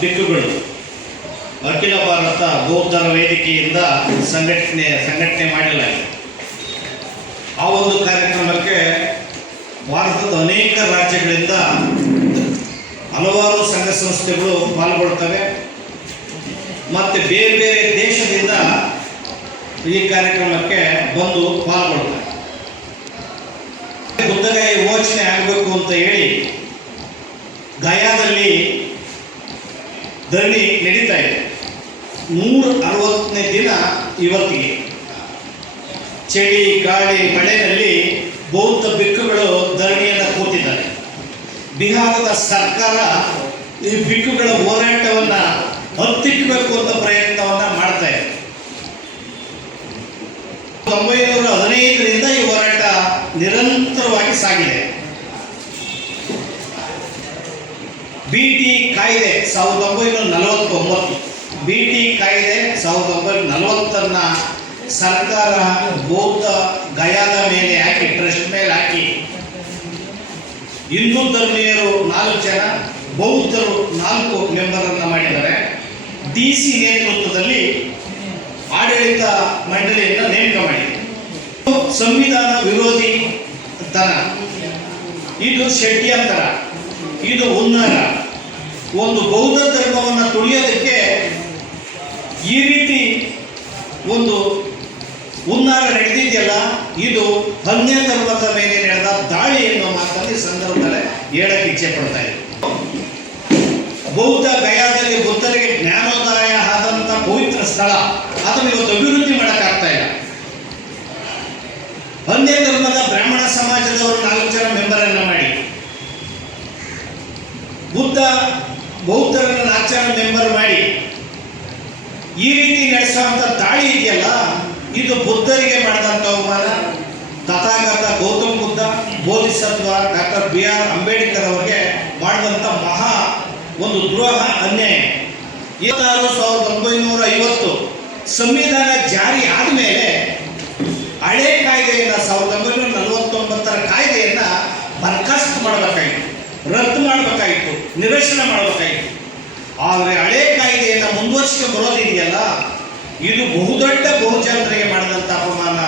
ದಿಕ್ಕುಗಳು. ಅಖಿಲ ಭಾರತ ಬೌದ್ಧರ ವೇದಿಕೆಯಿಂದ ಸಂಘಟನೆ ಸಂಘಟನೆ ಮಾಡಲಾಗಿದೆ. ಆ ಒಂದು ಕಾರ್ಯಕ್ರಮಕ್ಕೆ ಭಾರತದ ಅನೇಕ ರಾಜ್ಯಗಳಿಂದ ಹಲವಾರು ಸಂಘ ಸಂಸ್ಥೆಗಳು ಪಾಲ್ಗೊಳ್ತವೆ. ಮತ್ತು ಬೇರೆ ಬೇರೆ ದೇಶದಿಂದ ಈ ಕಾರ್ಯಕ್ರಮಕ್ಕೆ ಬಂದು ಪಾಲ್ಗೊಳ್ತಾರೆ ಬುದ್ಧಗಯ ವಿಮೋಚನೆ ಆಗಬೇಕು ಅಂತ ಹೇಳಿ ಗಯಾದಲ್ಲಿ ಧರಣಿ ನಡೀತಾ ಇದೆ. ನೂರ ಅರವತ್ತನೇ ದಿನ ಇವತ್ತಿಗೆ. ಚಳಿ, ಗಾಳಿ, ಮಳೆಯಲ್ಲಿ ಬೌದ್ಧ ಬಿಕ್ಕುಗಳು ಧರಣಿಯನ್ನು ಕೂತಿದ್ದಾರೆ. ಬಿಹಾರದ ಸರ್ಕಾರ ಈ ಬಿಕ್ಕುಗಳ ಹೋರಾಟವನ್ನು ಹತ್ತಿಕ್ಕಬೇಕು ಅಂತ ಪ್ರಯತ್ನವನ್ನ ಮಾಡ್ತಾ ಇದೆ. ಒಂಬೈನೂರ ಹದಿನೈದರಿಂದ ಈ ಹೋರಾಟ ನಿರಂತರವಾಗಿ ಸಾಗಿದೆ. ಬಿ ಟಿ ಕಾಯ್ದೆ ಸಾವಿರದ ಒಂಬೈನೂರ ನಲವತ್ತೊಂಬತ್ತು. ಬಿ ಟಿ ಕಾಯ್ದೆ ಸಾವಿರದ ಒಂಬೈನೂರ ನಲವತ್ತನ್ನ ಸರ್ಕಾರ ಬೌದ್ಧ ಗಯಾದ ಮೇಲೆ ಹಾಕಿ, ಟ್ರಸ್ಟ್ ಮೇಲೆ ಹಾಕಿ. ಹಿಂದೂ ಧರ್ಮೀಯರು ನಾಲ್ಕು ಜನ, ಬೌದ್ಧರು ನಾಲ್ಕು ಮೆಂಬರನ್ನು ಮಾಡಿದ್ದಾರೆ. ಡಿ ಸಿ ನೇತೃತ್ವದಲ್ಲಿ ಆಡಳಿತ ಮಂಡಳಿಯನ್ನು ನೇಮಕ ಮಾಡಿದೆ. ಸಂವಿಧಾನ ವಿರೋಧಿ ತನ. ಇದು ಷಡ್ಯಂತರ ಇದು ಹುನ್ನಾರ. ಒಂದು ಬೌದ್ಧ ಧರ್ಮವನ್ನು ತುಳಿಯೋದಕ್ಕೆ ಈ ರೀತಿ ಒಂದು ಹುನ್ನಾರ ನಡೆದಿದೆಯಲ್ಲ, ಇದು ಹನ್ಯ ಧರ್ಮದ ಮೇಲೆ ನಡೆದ ದಾಳಿ ಎನ್ನುವ ಈ ಸಂದರ್ಭದಲ್ಲಿ ಹೇಳಕ್ಕೆ ಇಚ್ಛೆ ಪಡ್ತಾ ಇದೆ ಬೌದ್ಧ ಗಯಾದಲ್ಲಿ ಬುದ್ಧರಿಗೆ ಜ್ಞಾನೋದಯ ಆದಂಥ ಪವಿತ್ರ ಸ್ಥಳ, ಅದನ್ನು ಇವತ್ತು ಅಭಿವೃದ್ಧಿ ಮಾಡೋಕ್ಕಾಗ್ತಾ ಇಲ್ಲ. ಧರ್ಮದ ಬ್ರಾಹ್ಮಣ ಸಮಾಜದವರು ನಾಲ್ಕು ಜನ ಮೆಂಬರನ್ನು ಮಾಡಿ, ಬುದ್ಧ ಮೆಂಬರ್ ಮಾಡಿ. ಈ ರೀತಿ ನಡೆಸುವಂಥ ದಾಳಿ ಇದೆಯಲ್ಲ, ಇದು ಬುದ್ಧರಿಗೆ ಮಾಡಿದಂತ ಅವಮಾನ. Tathagata Gautam Buddha Bodhisattva doctor B R Ambedkar ಅವರಿಗೆ ಮಾಡಿದಂಥ ಮಹಾ ಒಂದು ದ್ರೋಹ ಅನ್ಯಾಯ. ಇವತ್ತಾರು ಸಾವಿರದ ಒಂಬೈನೂರ ಐವತ್ತು ಸಂವಿಧಾನ ಜಾರಿ ಆದಮೇಲೆ ಹಳೆ ಕಾಯ್ದೆಯನ್ನು, ಸಾವಿರದ ಒಂಬೈನೂರ ನಲವತ್ತೊಂಬತ್ತರ ಕಾಯ್ದೆಯನ್ನು ಬರ್ಖಾಸ್ತು ಮಾಡಬೇಕಾಯಿತು ರದ್ದು ಮಾಡಬೇಕಾಯಿತು ನಿರಸನ ಮಾಡಬೇಕಾಗಿತ್ತು. ಆದರೆ ಹಳೆ ಕಾಯ್ದೆಯನ್ನು ಮುಂದುವರಿಸಿಕೊಂಡು ಬರೋದಿದೆಯಲ್ಲ? ಇದು ಬಹುದೊಡ್ಡ ಬಹುಜನರಿಗೆ ಮಾಡಿದಂಥ ಅಪಮಾನ.